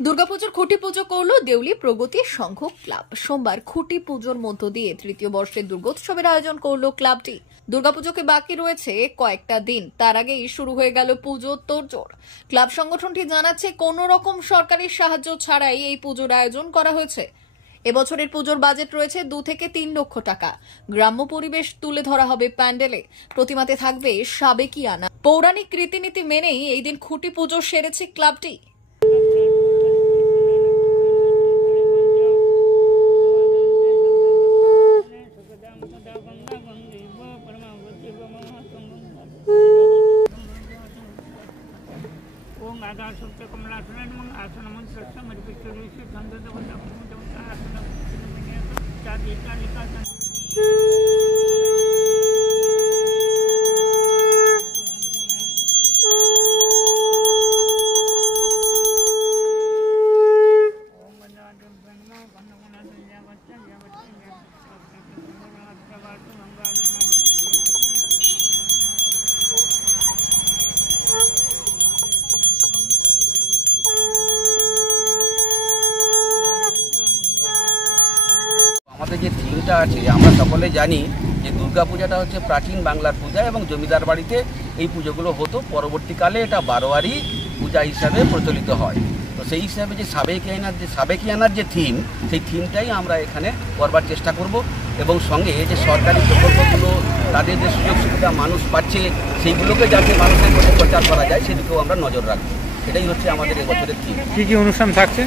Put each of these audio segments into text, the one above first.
দুর্গাপুজোর খুঁটি পুজো করল দেউলি প্রগতি সংঘ ক্লাব। সোমবার খুঁটি পুজোর মধ্য দিয়ে তৃতীয় বর্ষের দুর্গোৎসবের আয়োজন করল ক্লাবটি। দুর্গাপুজোকে বাকি রয়েছে কয়েকটা দিন, তার আগেই শুরু হয়ে গেল পুজোর তোড়জোড়। ক্লাব সংগঠনটি জানাচ্ছে কোনো রকম সরকারি সাহায্য ছাড়াই এই পুজোর আয়োজন করা হয়েছে। এবছরের পুজোর বাজেট রয়েছে 2 থেকে 3 লক্ষ টাকা। গ্রাম্য পরিবেশ তুলে ধরা হবে প্যান্ডেলে। প্রতিমাতে থাকবে সাবেকিয়ানা। পৌরাণিক রীতিনীতি মেনেই এই দিন খুঁটি পুজো সেরেছে ক্লাবটি। ओम आधार सुप्त कमलासनम आसनम समर्पित ऋषि धन्यवाद आसनम चादिका निकासन আমাদের যে থিমটা আছে আমরা সকলে জানি যে দুর্গাপূজাটা হচ্ছে প্রাচীন বাংলার পূজা এবং জমিদার বাড়িতে এই পুজোগুলো হতো। পরবর্তীকালে এটা বারোয়ারি পূজা হিসাবে প্রচলিত হয়। তো সেই হিসাবে যে সাবেকিয়ানার যে থিম, সেই থিমটাই আমরা এখানে করবার চেষ্টা করব এবং সঙ্গে যে সরকারি প্রকল্পগুলো তাদের যে সুযোগ সুবিধা মানুষ পাচ্ছে সেইগুলোকে যাতে মানুষের মধ্যে প্রচার করা যায় সেদিকেও আমরা নজর রাখবো। এটাই হচ্ছে আমাদের এবছরের থিম। কী কী অনুষ্ঠান থাকছে?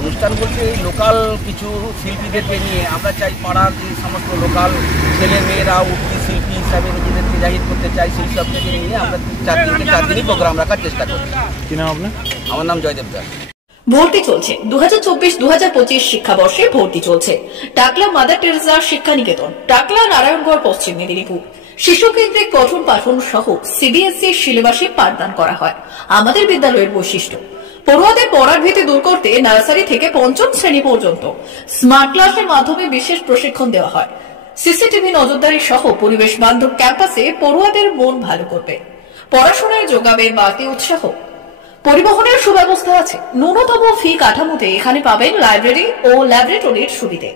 অনুষ্ঠান বলতে লোকাল কিছু শিল্পীদেরকে নিয়ে আমরা চাই পাড়ার যে সমস্ত লোকাল ছেলে মেয়েরা উঠতি শিল্পী হিসাবে নিজেদেরকে জাহির করতে চাই, সেই সব থেকে নিয়ে আমরা 4 দিনই প্রোগ্রাম রাখার চেষ্টা করি। কি নাম আপনার? আমার নাম জয়দেব দাস। ভর্তি চলছে 2024-2025 শিক্ষাবর্ষে ভর্তি চলছে টাকলা মাদার টেরেসা শিক্ষানিকেতন, টাকলা নারায়ণগড়, পশ্চিম মেদিনীপুর। শিশু কেন্দ্রিক পঠন পাঠন সহ সিবিএসই সিলেবাসে পাঠদান করা হয়। আমাদের বিদ্যালয়ের বৈশিষ্ট্য, পড়ুয়াদের পড়ার ভীতি দূর করতে নার্সারি থেকে 5ম শ্রেণী পর্যন্ত স্মার্ট ক্লাসের মাধ্যমে বিশেষ প্রশিক্ষণ দেওয়া হয়। সিসিটিভি নজরদারি সহ পরিবেশ বান্ধব ক্যাম্পাসে পড়ুয়াদের মন ভালো করবে। পড়াশোনায় যোগাবে বাড়তি উৎসাহ। পরিবহনের সুব্যবস্থা আছে। ন্যূনতম ফি কাঠামোতে এখানে পাবেন লাইব্রেরি ও ল্যাবরেটরির সুবিধে।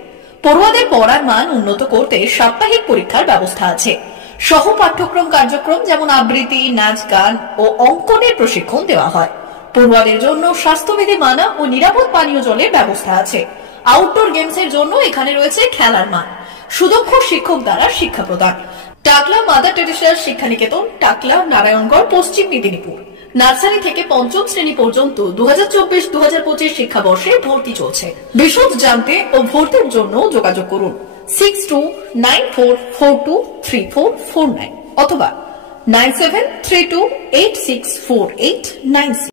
পড়ুয়াদের পড়ার মান উন্নত করতে সাপ্তাহিক পরীক্ষার ব্যবস্থা আছে। সহ পাঠ্যক্রম কার্যক্রম যেমন আবৃত্তি, নাচ, গান ও অঙ্কনের প্রশিক্ষণ দেওয়া হয়। পড়ুয়াদের জন্য স্বাস্থ্যবিধি মানা ও নিরাপদ পানীয় জলের ব্যবস্থা আছে। আউটডোর গেমসের জন্য এখানে রয়েছে খেলার মাঠ। সুদক্ষ শিক্ষক দ্বারা শিক্ষা প্রদান। টাকলা মাদার টেরেসা শিক্ষানিকেতন, টাকলা, নারায়ণগড়, পশ্চিম মেদিনীপুর। নার্সারি থেকে 5ম শ্রেণী পর্যন্ত 2024-2025 শিক্ষাবর্ষে ভর্তি চলছে। বিশদ জানতে ও ভর্তির জন্য যোগাযোগ করুন 6294423449 অথবা 9732864896।